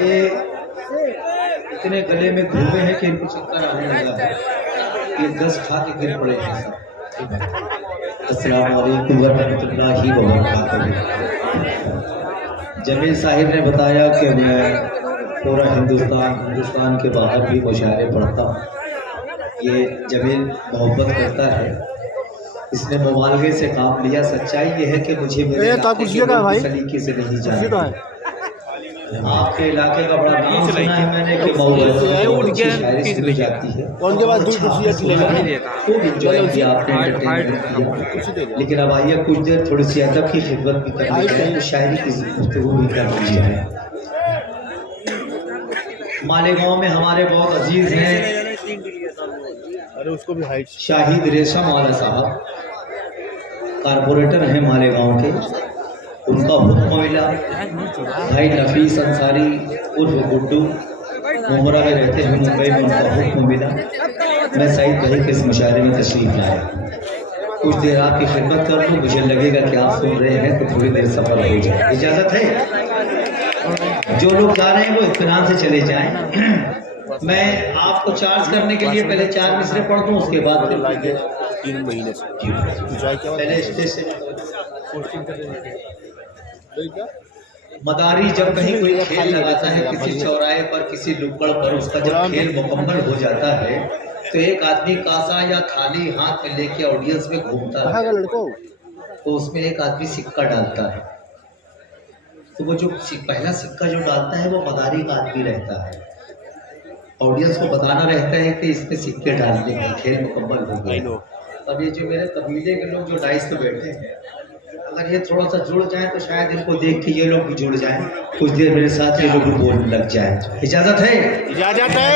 ये इतने गले में घूमे हैं कि इनको चक्कर आने लगा है। ये 10 खा के गिर पड़े हैं सब। अस्सलाम वालेकुम वरहमतुल्लाहि वबरकातुहू। जमील साहिब ने बताया कि मैं पूरा हिंदुस्तान के बाहर भी मुशायरे पढ़ता हूँ। ये जमील मोहब्बत करता है, इसने मुबालगे से काम लिया। सच्चाई ये है कि मुझे मेरे सलीके से नहीं जाना। आपके इलाके का बड़ा नाम सुना है मैंने कि बहुत शायरी सुनी जाती है, खूब एंजॉय किया आपने, एंटरटेनमेंट किया। लेकिन अब आइए कुछ देर थोड़ी सी अदब की खिदमत भी करनी है, तो शायरी की गुफ्तगू भी कर ली जाए। मालेगांव में हमारे बहुत अजीज हैं शाहिद रेशम वाला साहब, कारपोरेटर हैं मालेगांव के। उनका हुक्म मिला, भाई नफीस अंसारी उर्फ गुड्डू मुमरा में रहते हैं मुंबई में, उनका हुक्म मिला मैं सईद भाई के इस मुशायरे में तशरीफ लाया। कुछ देर आपकी खिदमत कर दूँ, मुझे लगेगा कि आप सुन रहे हैं तो थोड़ी देर सफर हो जाए। इजाज़त है? जो लोग जा रहे हैं वो इत्मीनान से चले जाएं। मैं आपको चार्ज करने के लिए पहले 4 मिसरे पढ़ दूँ, उसके बाद 3 महीने से पहले स्टेज से मदारी जब कहीं कोई खेल लगाता है किसी चौराहे पर, किसी नुक्कड़ पर, उसका जब खेल मुकम्मल हो जाता है तो एक आदमी कासा या थाली हाथ में लेके ऑडियंस में घूमता है, तो उसमें एक आदमी सिक्का डालता है। तो वो जो पहला सिक्का जो डालता है वो मदारी का आदमी रहता है। ऑडियंस को बताना रहता है कि इसमें सिक्के डालने हैं, खेल मुकम्मल हो गया। अब ये जो मेरे कबीले के लोग जो डाइस पे बैठे हैं, अगर ये थोड़ा सा जुड़ जाए तो शायद इनको देख के ये लोग भी जुड़ जाएं। कुछ देर मेरे साथ ये लोग भी बोलने लग जाएं। इजाजत है? इजाजत है।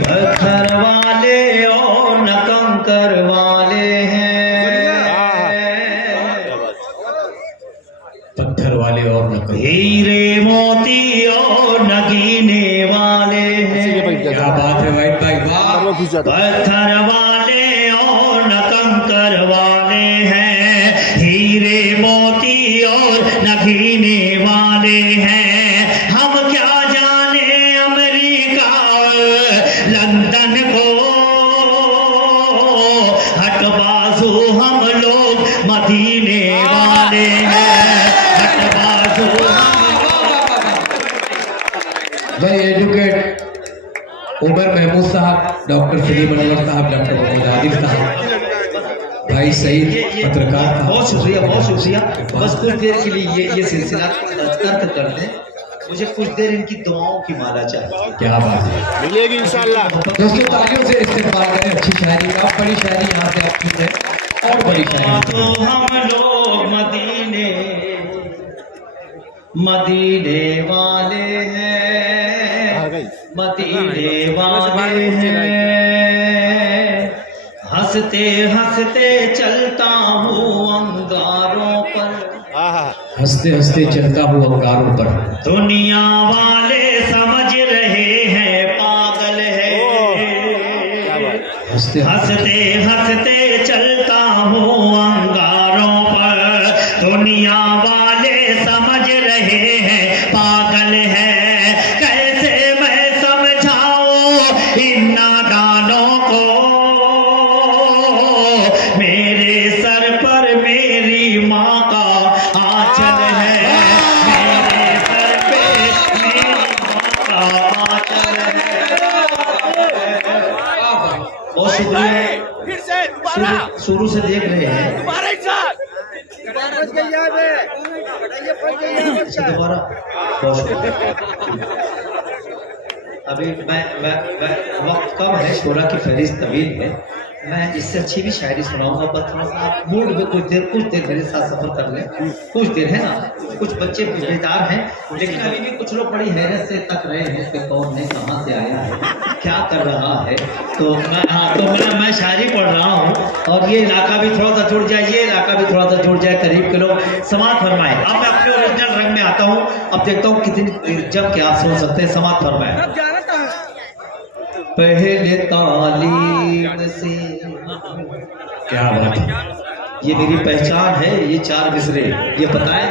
पत्थर वाले और न कंकर वाले हैं, पत्थर वाले और न हीरे मोती और नगीने वाले हैं। क्या बात है भाई भाई, वाह। पत्थर वाले और न कंकर वाले हैं, हीरे मोती और नगीने वाले हैं। हम क्या जाने अमेरिका लंदन को, हटबाजू हम लोग मदीने वाले हैं, हटबाजू वेरी एजुकेट उमर महमूद साहब, डॉक्टर सलीम अनवर साहब, डॉक्टर मोहम्मद आदिल साहब, भाई सईद पत्रकार था। बहुत शुक्रिया, बहुत शुक्रिया। बस कुछ देर के लिए ये सिलसिला तर्क कर दें, मुझे कुछ देर इनकी दुआओं की माला चाहिए। क्या बात है, मिलेगी इंशाल्लाह। दोस्तों तालियों से इस्तेमाल करें अच्छी शायरी का। बड़ी शायरी यहाँ से आपकी है और बड़ी शायरी। तो हम लोग मदीने वाले हैं, मदीने वाले हैं। हंसते हंसते चलता हूँ अंगारों पर, हंसते हंसते चलता हूँ अंगारों पर। दुनिया वाले समझ रहे हैं पागल है, हंसते हंसते चलता हूँ अंगारों पर। दुनिया वाले समझ रहे हैं पागल है। कैसे मैं समझाऊं इन नादानों को, मेरे सर पर मेरी माँ का आंचल है, मेरे सर पे मेरी माँ का आंचल है। बहुत शुक्रिया, शुरू से देख रहे हैं। दोबारा अभी मैं वक्त कम है, शोरा की फहरिस्त तवील है, मैं इससे अच्छी भी शायरी सुनाऊंगा। बस थोड़ा सा आप मूड में कुछ देर मेरे साथ सफर कर लें। कुछ देर है ना, कुछ बच्चे बेदार हैं, लेकिन अभी भी कुछ लोग बड़ी हैरत से तक रहे हैं कि कौन है, कहाँ से आया है, क्या कर रहा है। तो मैं शायरी पढ़ रहा हूँ और ये इलाका भी थोड़ा सा जुड़ जाए, ये इलाका भी थोड़ा सा जुड़ जाए, करीब के लोग समात फरमाए। अब मैं अपने ओरिजिनल रंग में आता हूँ, अब देखता हूँ कितनी जब क्या आप सुन सकते हैं। समात फरमाए। पहले तालीम से, क्या बात है, ये मेरी पहचान है, ये 4 मिसरे, ये बताएं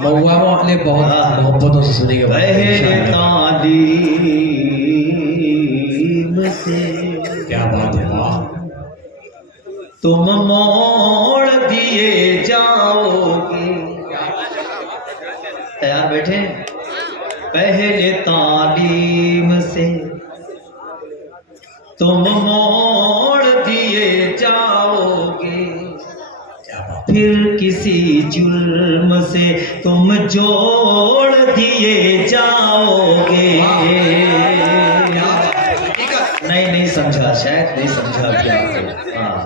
महुआ में अपने बहुत मोहब्बतों से सुनेंगे पहले तालीम से क्या बात है, वाह। तुम मोड़ दिए जाओगे। तैयार बैठे? पहले तालीम से तुम मोड़ दिए जाओगे, फिर किसी जुल्म से तुम जोड़ दिए जाओगे। नहीं समझा, शायद नहीं समझा क्या। हाँ,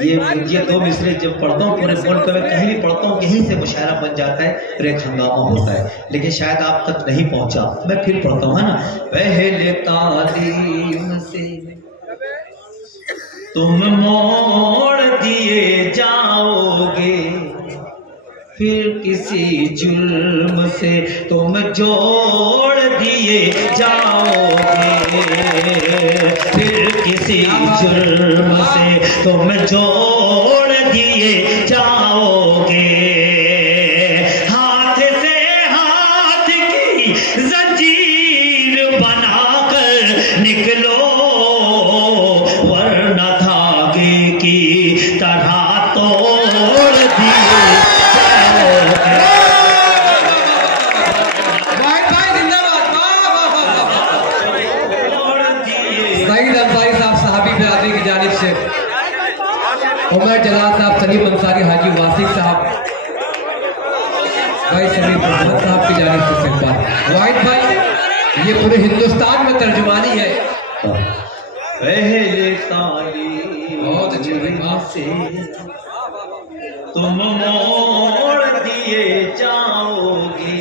ये दो मिसरे जब पढ़ता हूँ पूरे फोन पे, मैं कहीं भी पढ़ता हूँ यहीं से मुशायरा बन जाता है, फिर एक हंगामा होता है, लेकिन शायद आप तक नहीं पहुंचा। मैं फिर पढ़ता हूँ, है ना। पहले तालीम से तुम मोड़ दिए जाओगे, फिर किसी जुल्म से तुम जोड़ दिए जाओगे, फिर किसी जुल्म से तुम जोड़ दिए जाओगे। हाथ से हाथ की जंजीर बनाकर निकलो, वरना धागे की तरह तोड़ दिए उमर जलाल साहब, सलीम अंसारी, हाजी वासिक साहब, भाई सलीम मोहम्मद साहब की जानिब से इस्तकबाल। वाहिद भाई, ये पूरे हिंदुस्तान में तर्जुमानी है। पहले तालीम बहुत अच्छे से तुम मोड़ दिए जाओगे,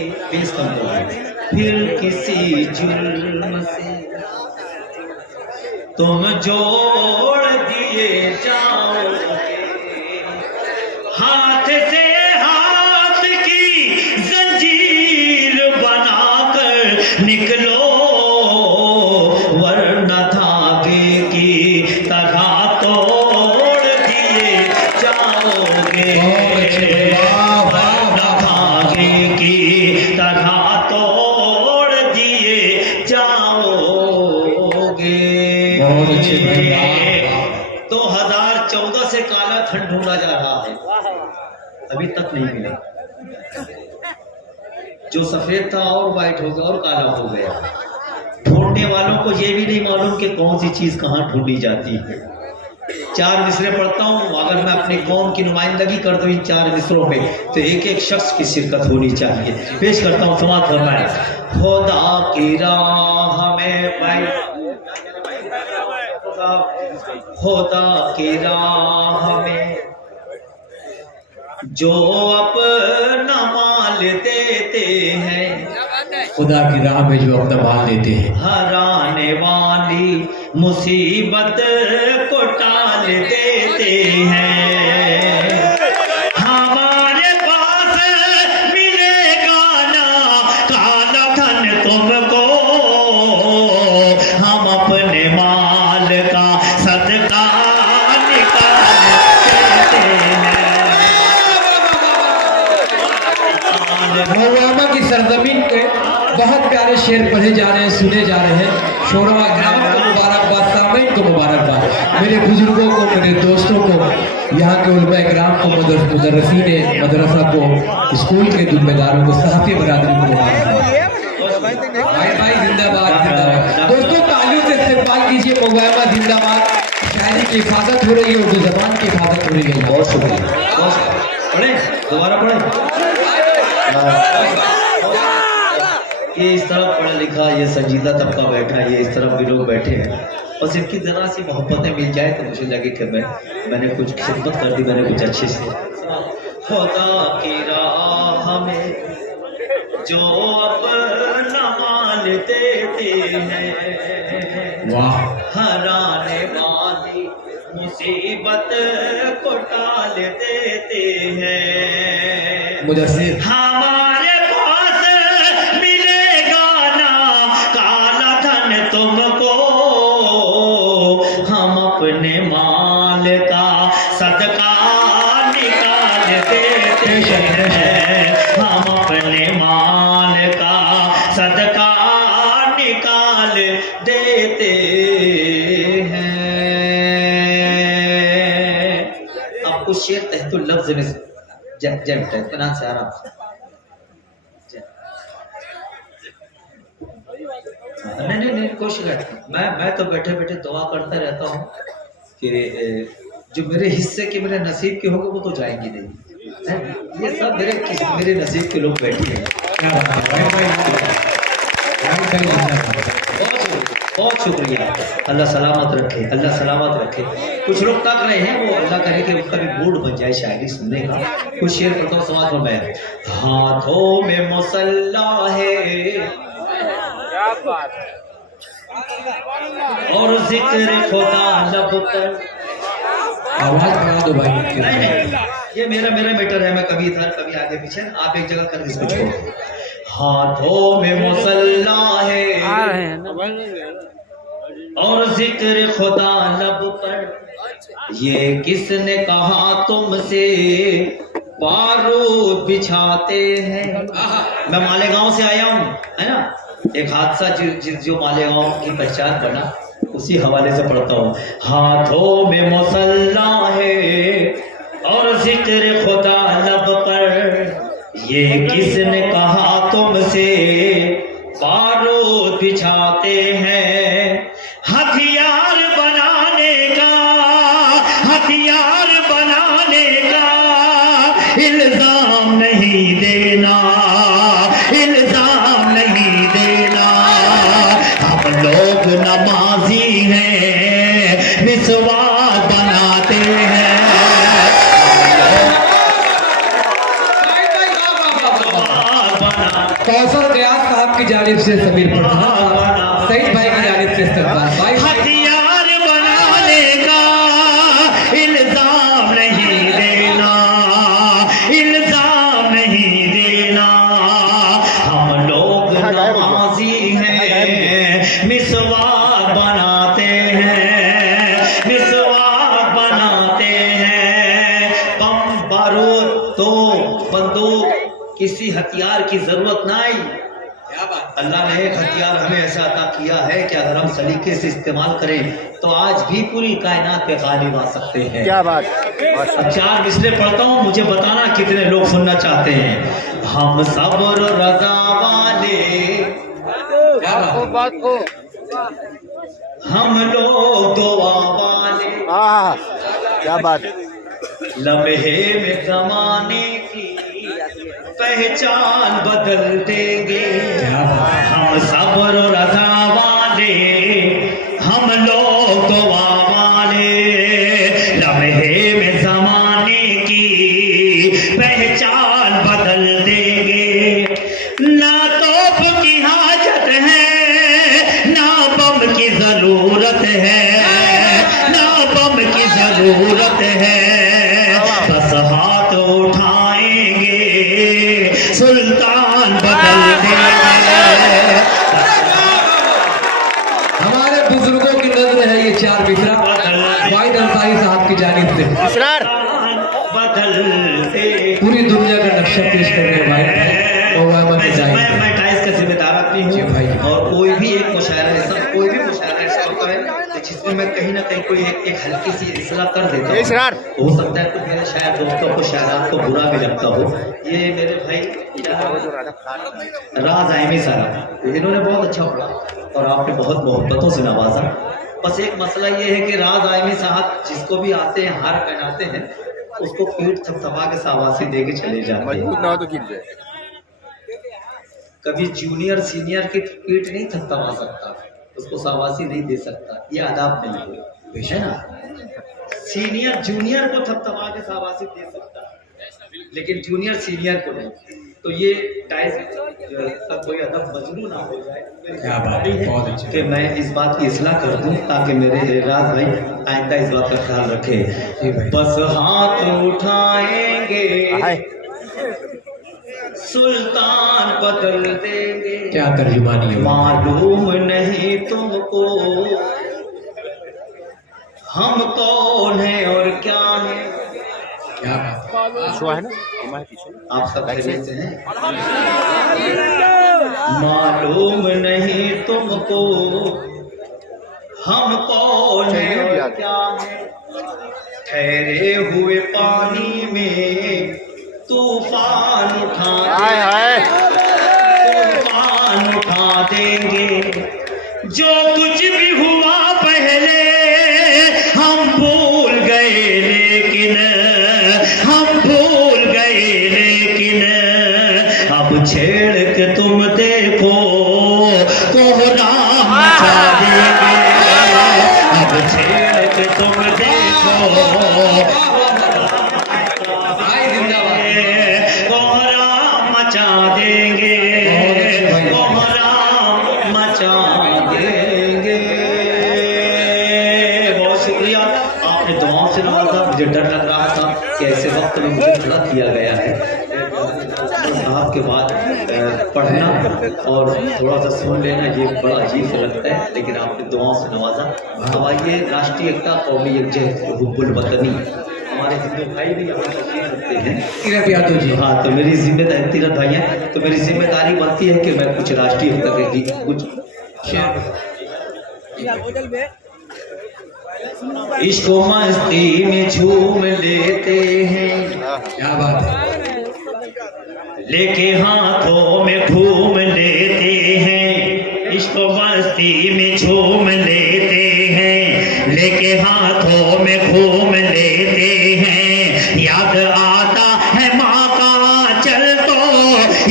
फिर किसी जुल्म से तुम जोड़ दिए जाओगे। हाथ से हाथ की जंजीर बनाकर निकलो, वरना धागे की तरह तोड़ दिए जाओगे, वरना धागे की तरह तोड़ दिए जाओगे। 2014 से काला धन ढूंढा जा रहा है, अभी तक नहीं मिला। जो सफेद था और व्हाइट हो गया और काला हो गया। ढूंढने वालों को ये भी नहीं मालूम कि कौन सी चीज कहाँ ढूंढी जाती है। 4 मिसरे पढ़ता हूँ, अगर मैं अपनी कौम की नुमाइंदगी कर दूं इन 4 मिसरों में, तो एक एक शख्स की शिरकत होनी चाहिए। पेश करता हूँ, समाप्त फरमाएं। खुदा की राह में भाई, खुदा की राह में जो अपना माल देते हैं, खुदा की राह में जो अपना माल देते हैं, हराने वाली मुसीबत को टाल देते हैं। हमारे पास मिलेगा ना काला धन तुमको, हम अपने माल का सदका निकाल देते हैं। मौलाना की सरजमीन पे बहुत प्यारे शेर पढ़े जा रहे हैं, सुने जा रहे हैं। शोरमा ग्राम को मुबारकबाद, सामईन को मुबारकबाद, मेरे बुजुर्गों को, मेरे दोस्तों को, यहाँ के उलमा इकराम को, मुदर्रिसीन मदरसा को, स्कूल के जिम्मेदारों को, सहाफ़ी बरादरी को मुबारकबाद। भाई जिंदाबाद, जिंदाबाद। दोस्तों तालियों से इस्तेमाल कीजिए। मौलाना जिंदाबाद। शायरी की हिफाजत हो रही है, उर्दू जबान की हिफाजत हो रही है। बहुत शुक्रिया। पढ़े, दोबारा पढ़े। ये इस तरफ पढ़ा लिखा, ये संजीदा तबका बैठा है, ये इस तरफ भी लोग बैठे हैं, और इनकी जरा सी मोहब्बतें मिल जाए तो मुझे लगे कि मैंने कुछ खिदमत कर दी, मैंने कुछ अच्छे से। खुदा की राह में जो अपना माल देते हैं, वाह, हराने वाली मुसीबत को टाल देते हैं। मुदस्सिर, हमारे पास मिलेगा ना काला धन तुमको, हम अपने माल का सदका निकाल देते हैं। हम देते हैं। आपको शेर तहतुल लफ्ज में जब इत्मीनान से आराम से नहीं कोई शिकायत नहीं। मैं तो बैठे बैठे दुआ करता रहता हूँ कि जो मेरे हिस्से के मेरे नसीब के होंगे वो तो जाएंगे नहीं। ये सब मेरे नसीब के लोग बैठे हैं। बहुत शुक्रिया। अल्लाह सलामत रखे, अल्लाह सलामत रखे। कुछ लोग तक रहे हैं, वो अल्लाह करे कि उनका भी मूड बन जाए शायरी सुनने का। कुछ शेर पढ़ता हूँ समाज में। मैं हाथों में मुसल्ला है और जिक्र खुदा लब पर। आवाज बढ़ा दो भाई। नहीं, ये मेरा मीटर है। मैं कभी इधर कभी आगे पीछे, आप एक जगह कर इसको छोड़ो। हाथों में मुसल्ला है और जिक्र खुदा लब पर। ये किसने कहा तुमसे बारूद बिछाते हैं। मैं मालेगांव से आया हूँ, है ना। एक हादसा जो मालेगांव की पहचान बना, उसी हवाले से पढ़ता हूँ। हाथों में मुसल्ला है और जिक्र खुदा लब पर। ये किसने कहा तुमसे बारूद बिछाते हैं। हथियार बनाने का इल्जाम नहीं देना, इल्जाम नहीं देना। हम लोग नमाजी हैं, विश्वास बनाते हैं। कौसर गयास साहब की जानिब से समीर पठान, सईद भाई की जानिब से इस्तकबाल भाई। हथियार बनाने का इल्जाम नहीं देना, इल्जाम नहीं देना। हम लोग नमाजी हैं, मिसवाक बनाते हैं, मिसवाक बनाते हैं। बम बारूद तो बंदूक किसी हथियार की जरूरत ना आई। अल्लाह ने एक हथियार हमें ऐसा अता किया है कि अगर हम सलीके से इस्तेमाल करें तो आज भी पूरी कायनात पे गालिब आ सकते हैं। क्या बात। अब 4 मिसले पढ़ता हूँ, मुझे बताना कितने लोग सुनना चाहते हैं। हम सब्र रज़ा वाले, हम लोग दुआ वाले, क्या बात। लम्हे में ज़माने की पहचान बदल देंगे। हम सब्र रज़ा वाले, हम लोग दुआ वाले, लम्हे में ज़माने की पहचान बदल देंगे। ना तोप की हाजत है, ना बम की जरूरत है, ना बम की जरूरत है। बस हाथ उठाएंगे, सुल्तान बदल देंगे। हमारे बुजुर्गों की नजर है ये 4 मिसरा वाहिद अंसारी साहब की जानिब से बदल दे। पूरी दुनिया का नक्शा पेश कर रहे हैं भाई। मैं टाइस का जिम्मेदार आदमी जी भाई। हूँ और कोई भी एक मुशायरा ऐसा, कोई भी मुशायरा ऐसा होता है जिसमें मैं कहीं ना कहीं कोई एक हल्की सी इस्लाह कर देता हूँ। हो सकता है कुछ मेरे शायद दोस्तों को शायरात को बुरा भी लगता हो। ये मेरे भाई राज आयमी साहब, इन्होंने बहुत अच्छा पढ़ा और आपने बहुत मोहब्बतों से नवाजा। बस एक मसला ये है कि राज आयमी साहब जिसको भी आते हैं हार पहनाते हैं, उसको पीठ थपथपा के शाबाशी दे के चले जाते हैं। कभी जूनियर सीनियर की पीठ नहीं थपथपा सकता, उसको शाबाशी नहीं दे सकता, ये आदाब नहीं है ना। सीनियर जूनियर को थपथपा के शाबाशी दे सकता, लेकिन जूनियर सीनियर को नहीं। तो ये टाइस का कोई अदब मजनू ना हो जाए। क्या बात है, बहुत अच्छा। कि मैं इस बात की इस्लाह कर दूं ताकि मेरे राज भाई आइंदा इस बात का ख्याल रखे। बस हाथ उठाएंगे, सुल्तान बदल देंगे। क्या तर्जुमानी है। मालूम नहीं तुमको हम कौन है और क्या है। क्या है ना, आप सब खैरियत से हैं? मालूम नहीं तुमको हम कौन है क्या है, ठहरे हुए पानी में तूफान उठा तूफान उठा देंगे। जो कुछ भी हुआ पहले हम भूल गए, लेकिन हम भूल गए, लेकिन अब छेड़ के तुम देखो कोहराम मचा देंगे। अब छेड़ के तुम देखो कोहराम मचा देंगे, कोहराम मचा देंगे। बहुत शुक्रिया, आपने दुआओं से नवाजा। मुझे डर लग रहा था कि ऐसे वक्त में मुझे खड़ा किया गया है साहब के बाद पढ़ना और थोड़ा सा सुन लेना, ये बड़ा अजीब सा लगता है, लेकिन आपने दुआओं से नवाजा। अब आइए, राष्ट्रीय एकता, कौमी यकजहत, हुब्बुल वतनी, हमारे हिंदू भाई भी यहाँ तस्वीर रखते हैं। तीरथ यादव जी। हाँ, तो मेरी जिम्मेदारी, तीरथ भाई हैं, तो मेरी जिम्मेदारी बनती है कि मैं कुछ राष्ट्रीय एकता के गीत कुछ इश्क मस्ती में झूम लेते हैं। क्या बात है, लेके हाथों में घूम लेते हैं। इश्क मस्ती में झूम लेते हैं, लेके हाथों में घूम लेते हैं। याद आता है माँ का चल तो,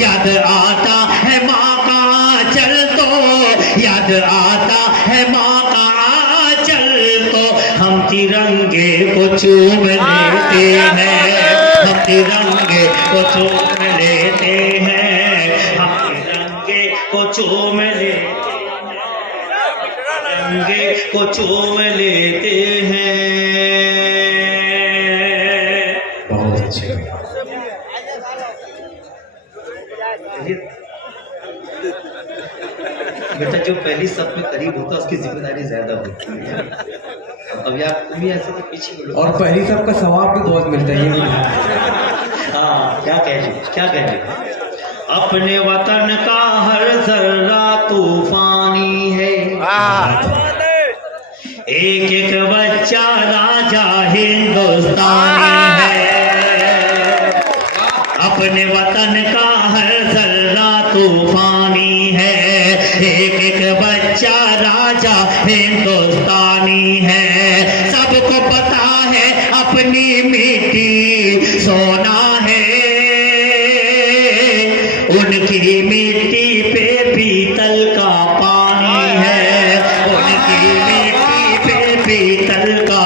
याद आता है माँ का चल तो, याद आता है माँ का चल तो। हम तिरंगे को चूम लेते हैं, हम तिरंगे को चूम लेते हैं, हम तिरंगे को चूम लेते हैं, तिरंगे को चूम लेते हैं। बहुत अच्छे। बेटा, जो पहली सब में करीब होता है उसकी जिम्मेदारी ज्यादा होती है। अब यार तुम ही ऐसे तो पीछे बोलो। और पहली सब का सवाब भी बहुत मिलता है, ये भी। हाँ, क्या कह रही, क्या कह रही। अपने वतन का हर जर्रा तूफानी है, एक एक बच्चा राजा हिंदुस्तानी है। अपने वतन का हर जर्रा तूफानी है, एक एक बच्चा राजा हिंदुस्तानी है। सबको पता है अपनी मिट्टी सोना है, उनकी मिट्टी पे पीतल का पानी है, उनकी मिट्टी पे पीतल का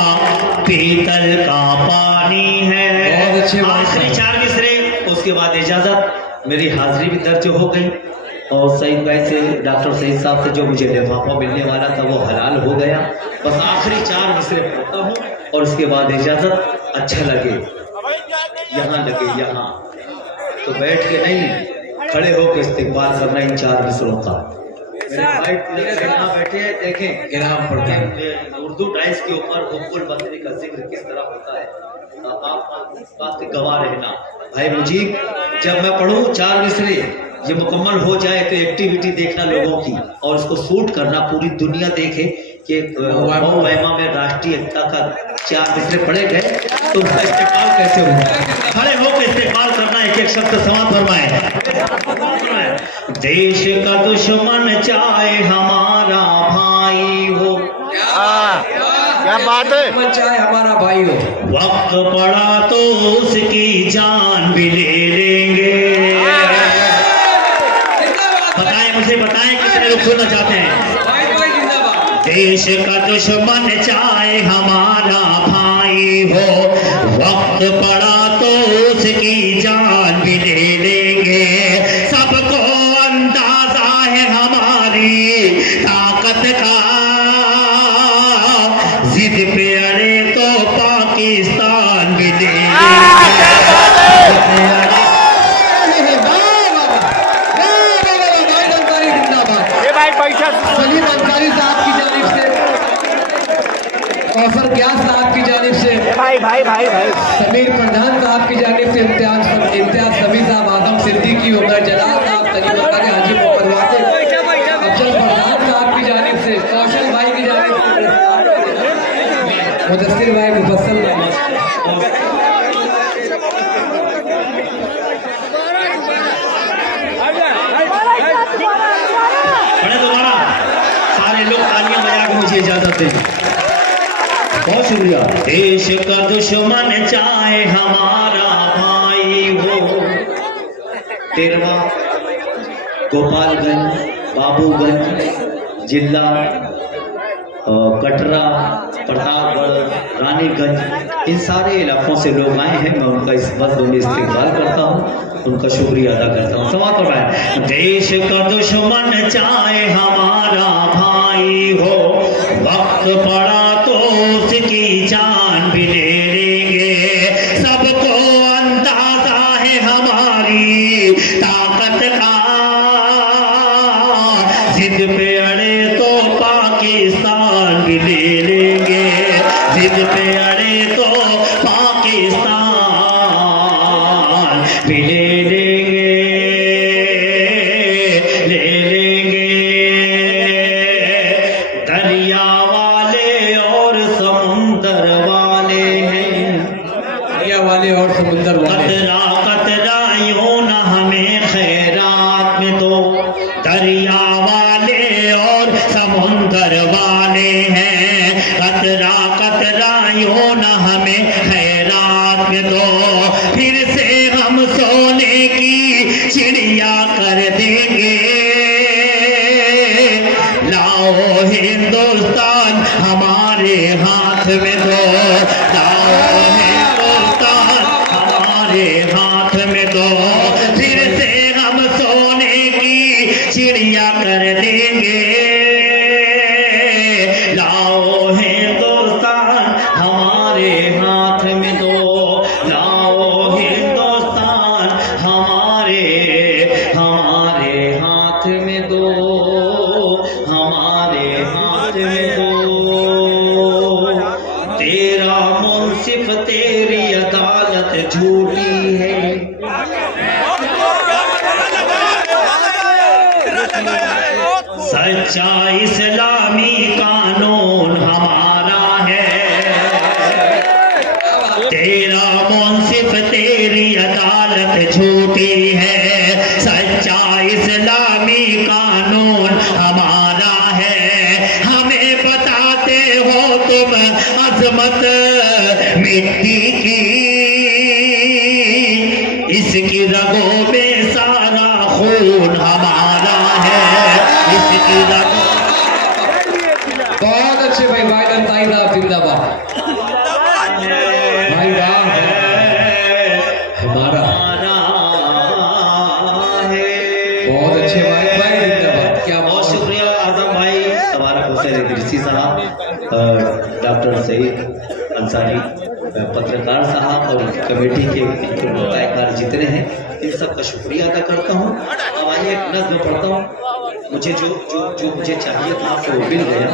पानी है। बहुत अच्छे बात है। आखिरी 4 मिसरे, उसके बाद इजाजत। मेरी हाजिरी भी दर्ज हो गई और सईद भाई से, डॉक्टर सईद साहब से जो मुझे लिफाफा मिलने वाला था वो हलाल हो गया। बस आखिरी 4 मिसरे पढ़ता हूँ और उसके बाद इजाजत। अच्छा लगे यहाँ, लगे यहाँ, तो बैठ के नहीं खड़े होकर इस्तेकबाल करना इन 4 मिसरों का। मेरे भाई यहाँ बैठे हैं, देखें इनाम पढ़ते हैं। उर्दू डाइस के ऊपर हुब्बुल वतनी का जिक्र किस तरह होता है, आप इस बात के गवाह रहना। भाई मुजीब, जब मैं पढ़ूँ 4 मिसरे, ये मुकम्मल हो जाए तो एक्टिविटी देखना लोगों की, और इसको शूट करना, पूरी दुनिया देखे कि वैमा में राष्ट्रीय एकता का 4 मिसरे पढ़े गए तो उसका इस्तेमाल कैसे होगा। खड़े होकर इस्तेमाल करना, एक एक शब्द समाप्त फरमाए। देश का दुश्मन चाहे हमारा भाई हो, क्या बात है, चाहे हमारा भाई हो, वक्त पड़ा तो उसकी जान भी ले लेंगे। बताएं, मुझे बताएं कितने लोग सुनना चाहते हैं। देश का दुश्मन चाहे हमारा भाई हो, वक्त पड़ा तो उसकी जान भी ले लेंगे। सबको अंदाजा है हमारी ताकत का, जिद पे अड़े तो पाकिस्तान भी ले भाई पैसा सलीम अंसारी साहब की जानिब से, कौसर ग्यास साहब की जानिब से, भाई भाई भाई भाई समीर प्रधान साहब की जानिब से, इम्तियाज समी साहब, आदम सिद्दीकी, उमर जलाल साहब, तलीम हाजी मोहम्मद वासिफ, अफजल प्रधान साहब की जानिब से, कौशल भाई की जानिब से मुदस्सिर भाई मुफस्सल पढ़े दोबारा सारे लोग तालियां बजा के मुझे इजाजत दें। बहुत शुक्रिया। देश का दुश्मन चाहे हमारा भाई हो। 13वां गोपालगंज, बाबूगंज जिला, कटरा, प्रतापगढ़, रानीगंज, इन सारे इलाकों से लोग आए हैं। मैं उनका इस वक्त में इस्तेमाल करता हूँ, उनका शुक्रिया अदा करता हूँ। समाप्त हो रहा है। देश का दुश्मन चाहे हमारा भाई हो, वक्त पड़ा तो उसकी जान भी ले लेंगे। सबको अंदाजा है हमारी ताकत का, जिद पे अड़े तो पाकिस्तान भी ले लेंगे। जिद पे अड़े तो पाकिस्तान भी ले लेंगे, ले लेंगे। दरिया वाले और समुंदर वाले हैं, दरिया वाले और समुंदर वाले। कतरा कतरा यूं न हमें खैरात में दो। दरिया वाले और समुंदर वाले हैं, कतरा कतरा यूं न हमें खैरात में दो। फिर से हम सोने की चिड़िया कर देंगे। लाओ हिंदुस्तान हमारे हाथ में दो। लाओ हिंदुस्तान हमारे हाथ में दो। फिर से हम सोने की चिड़िया कर देंगे। लाओ हिंदुस्तान हमारे हाथ में दो। लाओ हिंदुस्तान हमारे हाथ में दो। हमारे हाथ में दो। तेरा मुंसिफ तेरी अदालत झूठी है। सच्चा इस्लामी कानून हमारा है। तेरा मुंसिफ तेरी अदालत झूठी है। सच्चा इस्लामी कानून हमारा है। हमें बताते हो तुम अजमत मिट्टी की, इसकी रगों में सारा खून हमारा है। इसकी रगों। बहुत अच्छे भाई, भाई ताईदा जिंदाबाद। भाई वाह, हमारा बहुत अच्छे भाई, भाई जिंदाबाद। क्या बहुत शुक्रिया आजम भाई, हमारा हुसैन इदरीसी साहब, डॉक्टर सईद अंसारी, पत्रकार साहब और कमेटी के हिदायतकार जितने हैं, इन सब का शुक्रिया अदा करता हूँ। अब आइए एक नज़्म पढ़ता हूँ। मुझे जो जो जो मुझे चाहिए था आपको वो मिल गया।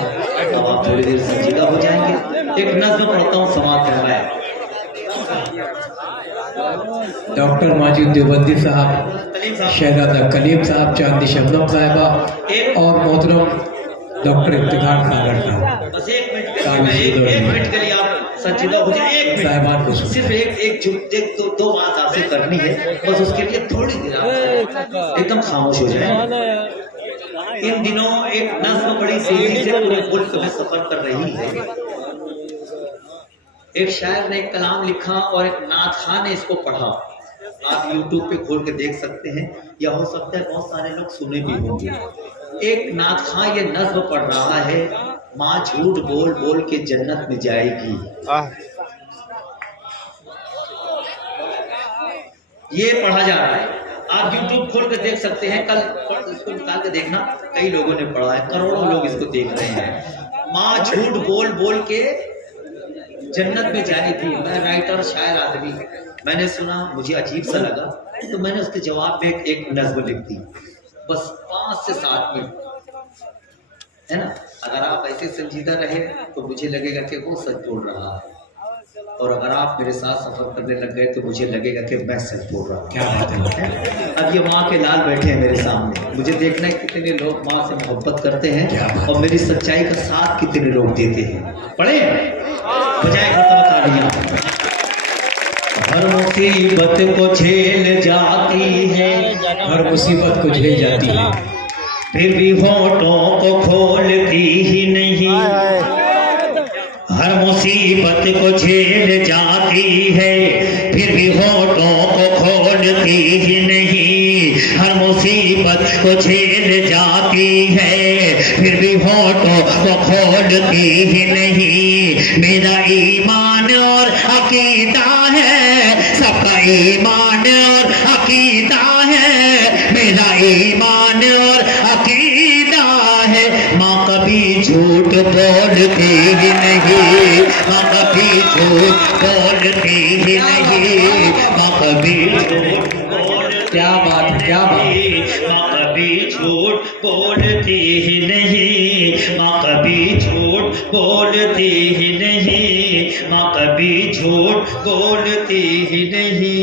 अब आप थोड़ी देर संजीदा हो जाएंगे। एक नज़्म पढ़ता हूँ, समाप्त करना है। डॉक्टर माजिद देवबंदी साहब, शहजादा कलीम साहब, चांदी शबनम साहिबा और मोहतरम डॉक्टर इफ्तिखार सागर साहब। बस एक मिनट के लिए आप संजीदा हो जाए। एक साहिबान को मिनट, सिर्फ एक दो बात आपसे करनी है। बस उसके लिए थोड़ी देर आप एकदम खामोश हो जाए। इन दिनों एक नज़्म बड़ी तेजी से पूरे मुल्क में सफर कर रही है। एक शायर ने एक कलाम लिखा और एक नात खां ने इसको पढ़ा। आप YouTube पे खोल के देख सकते हैं, या हो सकता है बहुत सारे लोग सुने भी होंगे। एक नात खां ये नज़्म पढ़ रहा है, माँ झूठ बोल बोल के जन्नत में जाएगी। ये पढ़ा जा रहा है। आप YouTube खोल के देख सकते हैं। कल इसको निकाल के देखना, कई लोगों ने पढ़ा है, करोड़ों लोग इसको देख रहे हैं। माँ झूठ बोल बोल के जन्नत में जानी थी। मैं राइटर शायर आदमी, मैंने सुना, मुझे अजीब सा लगा, तो मैंने उसके जवाब में एक नज़्म लिख दी। बस 5 से 7 मिनट, है ना। अगर आप ऐसे संजीदा रहे तो मुझे लगेगा कि वो सच बोल रहा है, और अगर आप मेरे साथ सफर करने लग गए तो मुझे लगेगा कि मैं सच बोल रहा हूँ। क्या बात है। अब ये माँ के लाल बैठे हैं मेरे सामने, मुझे देखना है कितने लोग माँ से मोहब्बत करते हैं और मेरी सच्चाई का साथ कितने लोग देते हैं। पढ़े मुसीबत को झेल जाती है, हर मुसीबत को झेल जाती है, फिर भी होठों को खोलती ही नहीं। हर मुसीबत को झेल जाती है, फिर भी होठों को खोलती ही नहीं। हर मुसीबत को झेल जाती है, फिर भी होठों को खोलती ही नहीं। मेरा ईमान और अकीदा है, सबका ईमान और अकीदा है, मेरा ईमान और अकीदा है। माँ कभी झूठ बोलती ही नहीं, माँ कभी झूठ बोलती ही नहीं, माँ कभी झूठ बोलती, क्या बात है, क्या बात है। माँ कभी झूठ बोलती ही नहीं, माँ कभी झूठ बोलती ही नहीं, माँ कभी झूठ बोलती ही नहीं।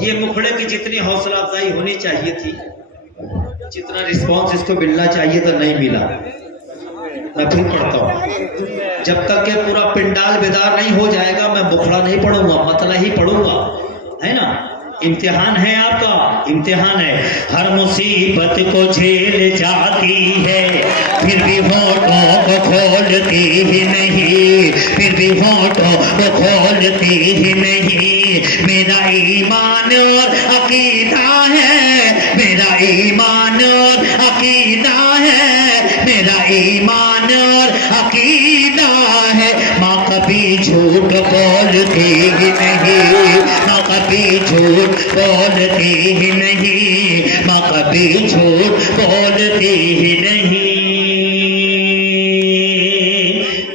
ये मुखड़े की जितनी हौसला अफजाई होनी चाहिए थी, जितना रिस्पॉन्स इसको मिलना चाहिए था, नहीं मिला। मैं फिर पढ़ता हूँ, जब तक के पूरा पिंडाल बेदार नहीं हो जाएगा मैं मुखड़ा नहीं पढ़ूंगा, मतला ही पढ़ूंगा, है ना। इम्तिहान है आपका, इम्तिहान है। हर मुसीबत को झेल जाती है, फिर भी होठों को खोलती ही नहीं, फिर भी होठों को खोलती ही नहीं। मेरा ईमान और अकीदा है, मेरा ईमान और अकीदा है, मेरा ईमान और अकीदा है। माँ कभी झूठ बोलती ही नहीं, माँ कभी झूठ बोलती ही नहीं, माँ कभी झूठ बोलती ही नहीं।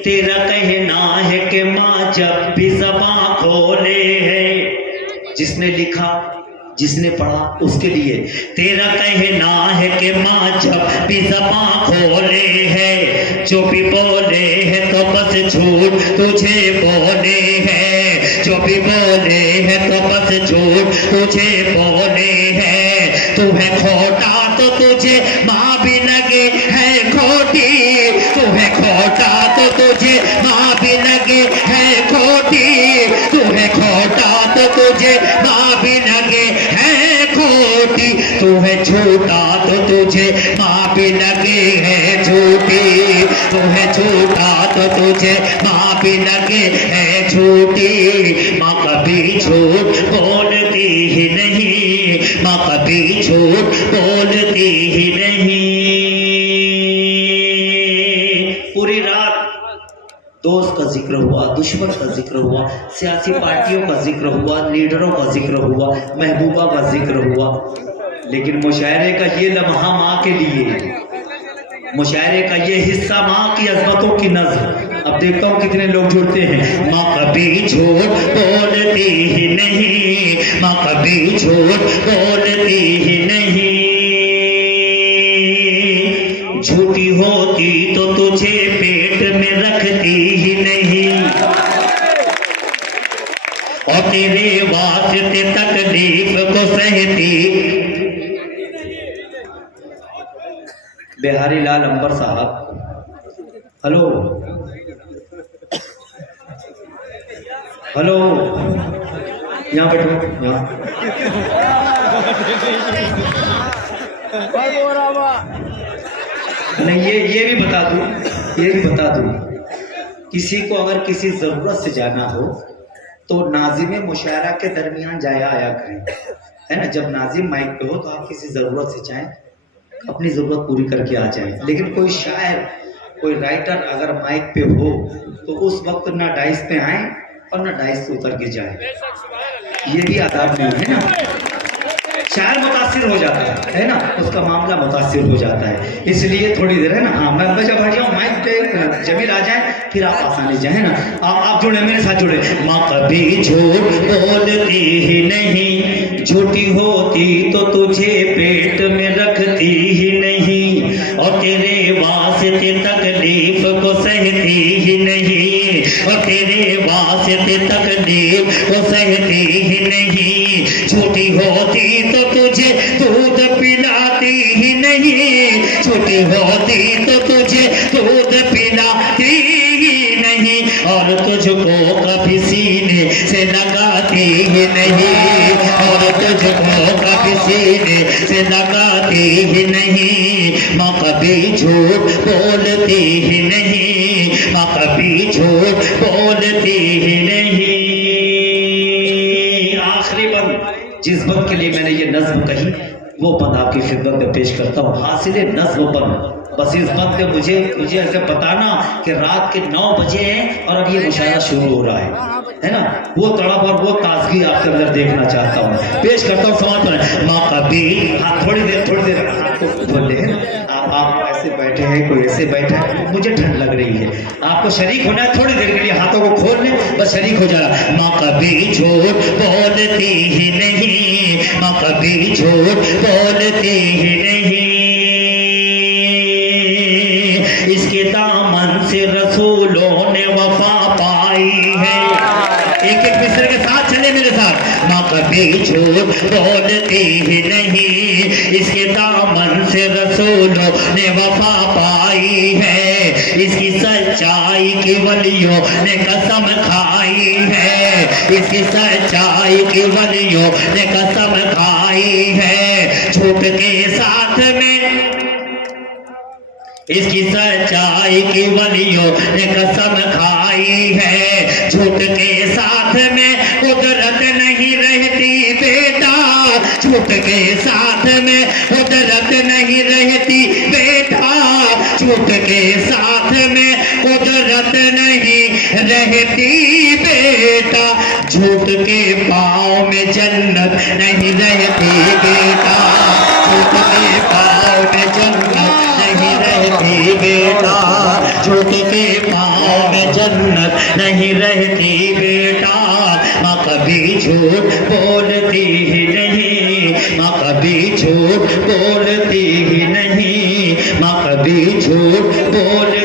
तेरा कहना है कि माँ जब भी ज़बान खोले है, जिसने लिखा जिसने पढ़ा उसके लिए। तेरा कहना है कि माँ जब भी ज़बान खोले है, जो भी बोले है तो बस झूठ तुझे बोले है, जो भी बोले है तो बस झूठ तुझे बोले है। तू है खोटा तो तुझे माँ भी लगे है खोटी, तू है खोटा तो तुझे माँ भी लगे है खोटी, तू है खोटा तो तुझे माँ भी लगे है खोटी, तू है झूठा तो तुझे माँ भी लगे है झूठी, तू है झूठा तो तुझे माँ भी लगे है झूठी। माँ कभी झूठ बोलती ही नहीं, माँ कभी झूठ बोलती ही नहीं। पूरी रात दोस्त का जिक्र हुआ, दुश्मन का जिक्र हुआ, सियासी पार्टियों का जिक्र हुआ, लीडरों का जिक्र हुआ, महबूबा का जिक्र हुआ, लेकिन मुशायरे का ये लम्हा माँ के लिए, मुशायरे का ये हिस्सा माँ की अजमतों की नज़र। अब देखता हूँ कितने लोग जुड़ते हैं। माँ कभी झूठ बोलती ही नहीं, माँ कभी झूठ बोलती ही नहीं। झूठी होती तो तुझे पेट में रखती ही नहीं, और तेरे वास्ते तकलीफ को सहती। बिहारी लाल अंबर साहब, हेलो हेलो, यहाँ बैठो, यहाँ। नहीं, ये भी बता दूं, ये भी बता दूं, किसी को अगर किसी ज़रूरत से जाना हो तो नाज़िम मुशायरा के दरमियान जाया आया करें, है ना। जब नाज़िम माइक पे हो तो आप किसी ज़रूरत से जाएं, अपनी ज़रूरत पूरी करके आ जाएं। लेकिन कोई शायर, कोई राइटर अगर माइक पे हो तो उस वक्त ना डाइस पे आए और ना डाइस से उतर के जाए, ये भी आदाब नहीं है ना। शायर मुतासिर हो जाता है ना, उसका मामला मुतासिर हो जाता है, इसलिए थोड़ी देर है ना। हाँ, मैं जब हट जाऊँ माइक पे जमील आ जाए फिर आप आसानी जाए ना। आप जुड़े, मेरे साथ जुड़े। माँ कभी झूठ बोलती ही नहीं, झूठी होती तो तुझे पेट में रखती ही नहीं, और तेरे वास्ते तकलीफ को सहती ही नहीं, और तेरे वास्ते तकलीफ को सहती ही नहीं। झूठी होती तो तुझे दूध पिलाती ही नहीं, झूठी होती तो तुझे दूध पिलाती ही नहीं, और तुझको कभी सीने से लगाती ही नहीं, और तुझको कभी सीने से लगाती ही नहीं। माँ कभी झूठ बोलती ही नहीं, माँ कभी झूठ बोलती ही नहीं। आखिरी बंद, जिस बंद के लिए मैंने ये नज्म कही वो बंद आपकी खिदमत में पेश करता हूँ। हासिल नज्म बंद, बस इस बंद में मुझे ऐसे बताना कि रात के 9 बजे हैं और अब ये मुशायरा शुरू हो रहा है ना, वो तड़प और वो ताजगी आपके अंदर देखना चाहता हूँ। पेश करता हूँ समाज पर। माँ कभी, हाँ थोड़ी देर हाथ को बोले हैं, आप ऐसे बैठे हैं, कोई ऐसे बैठा है, मुझे ठंड लग रही है, आपको शरीक होना है, थोड़ी देर के लिए हाथों को खोल लें, बस शरीक हो जाना। माँ कभी झूठ बोलती ही नहीं, माँ कभी झूठ बोलती ही नहीं। इसके दामन से रसूलों ने वफा पाई है। एक एक मिसरे के साथ चले मेरे साथ। माँ कभी झूठ बोलती ही नहीं, इसके दामन से रसूलों ने वफा पाई है। इसकी सच्चाई की वलियों ने कसम खाई है, इसकी सच्चाई की वलियों ने कसम खाई है। झूठ के साथ में, इसकी सच्चाई की वलियों ने कसम खाई है। झूठ के साथ में कुदरत नहीं रहती बेटा, झूठ के साथ में कुदरत नहीं रहती बेटा, झूठ के साथ में कुदरत नहीं रहती बेटा। झूठ के पाँव में जन्नत नहीं रहती बेटा, झूठ के पाँव में जन्नत नहीं रहती बेटा, झूठ के पाँव में जन्नत नहीं रहती बेटा। माँ कभी झूठ बोलती ही नहीं, माँ कभी झूठ बोलती ही नहीं, माँ कभी झूठ बोलती